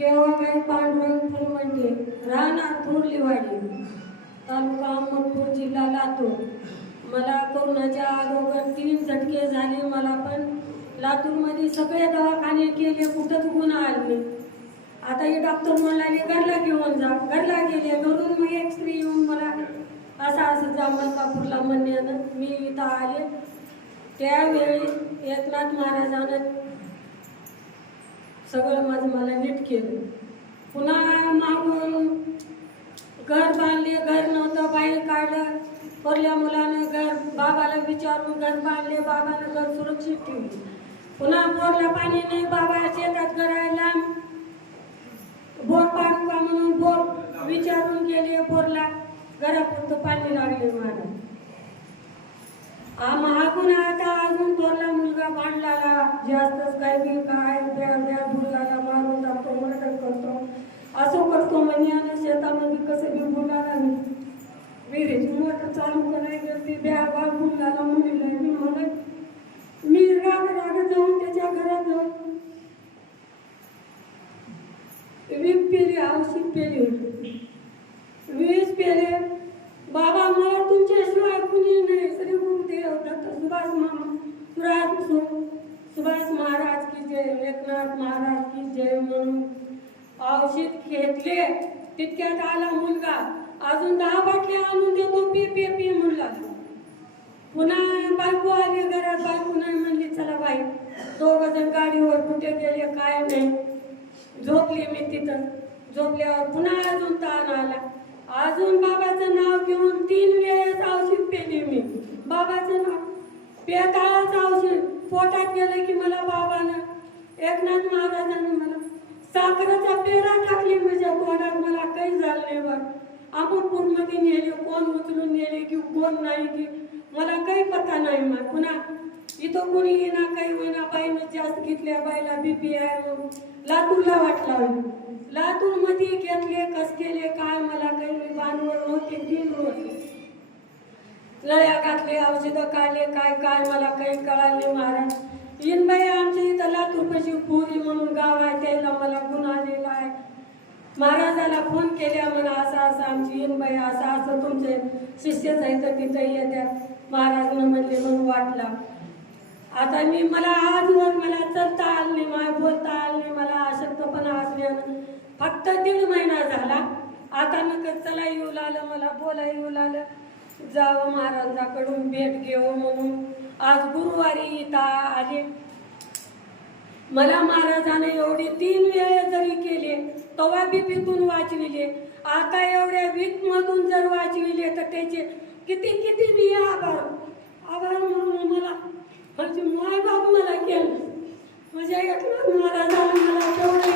केव्हाबाई पांडुरंग फुलमंडे, राहणार थोरलीवाडी, तालुका अहमदपूर, जिल्हा लातूर. मला कोरोनाच्या अगोदर 3 झटके झाले. मला पण लातूरमध्ये सगळे दवाखाने केले, कुठंच गुण आले. आता हे डॉक्टर म्हणाले घरला घेऊन जा. घरला गेले. घरून मग एक्सरे येऊन मला असं मलकापूरला म्हणण्यानं मी इथं आले. त्यावेळी एकनाथ महाराजानं सगळं मला नीट केलं. पुन्हा मागून घर बांधले. घर नव्हतं, बाहेर काढलं. थोरल्या मुलानं घर बाबाला विचारून घर बांधले. बाबानं घर सुरक्षित ठेवले. पुन्हा बोरला पाणी नाही. बाबा शेतात करायला बोर पाडू का म्हणून बोर विचारून गेले. बोरला घरापुरतं पाणी लागले. मला मागून आता अजून थोरला मुलगा भांडलाला जास्तच काय बी काय त्या मुलाला मारून टाकतो, मर्डर करतो, असं करतो म्हणे. आणि शेतामध्ये कसं बी मुलाला विहिरीची मोटर चालू करायला गेली. बॅग मुलाला मुलीला मी म्हणत मी राग जाऊन त्याच्या घरात जाऊन वीज पेली, औषध पेली होती. वीज पेले. बाबा मला तुमच्याशिवाय कुणी नाही. श्री गुरुदेव दत्त सुभाष महाराज की जय, एकनाथ महाराज की जय म्हणून औषध घेतले. तितक्यात आला मुलगा. अजून 10 बाटल्या आणून देतो, पी पी पी म्हणला. पुन्हा बायको आली घरात. बायको नाही म्हणली चला बाई. 2 जण गाडीवर कुठे गेले काय नाही. झोपली मी तिथं. झोपल्यावर पुन्हा अजून ताण आला. अजून बाबाचं नाव घेऊन 3 वेळेस औषध पेली मी. बाबाचं नाव पेटाळाचं औषध पोटात गेलं की मला बाबानं एकनाथ महाराजांनी मला साखरेचा पेढा टाकली माझ्या पोटात. मला काही झालं नाही बा. अहमदपूरमध्ये नेले. कोण उचलून नेले की कोण नाही की मला काही पत्ता नाही. मग पुन्हा इथं कोणी येणार काही होईना. बाईनं जास्त घेतल्या. बाईला बीपी आहे म्हणून लातूरला वाटला. लातूरमध्ये घेतले. कस केले काय मला काही मी बांधवर होते. 3 रोज लया घातले, औषधं काढले. काय काय मला काही कळाले. महाराज इनबाई आमच्या इथं लातूरपाशी पुरी म्हणून गाव आहे, त्याला मला गुण आलेला आहे. महाराजाला फोन केल्या म्हणा असं आमची इनबाई असं तुमचे शिष्य जायचं तिथं येत्या. महाराजनं म्हणले म्हणून वाटला. आता मला आजवर मला चलता आलं नाही, माय बोलता आलं नाही. मला अशक्तपणा असल्यानं फक्त 1.5 महिना झाला. आता नका चला येऊ लागलं, मला बोला येऊ लागलं. जावं महाराजाकडून भेट घेऊ म्हणून आज गुरुवारी इथं आले. मला महाराजाने एवढे 3 वेळा जरी केले तेव्हा बीपीतून वाचविले. आता एवढ्या वीकमधून जर वाचविले तर त्याचे किती मी आभार म्हणून मला म्हणजे माय बाप मला केलं. म्हणजे एकनाथ महाराजांनी मला तेवढं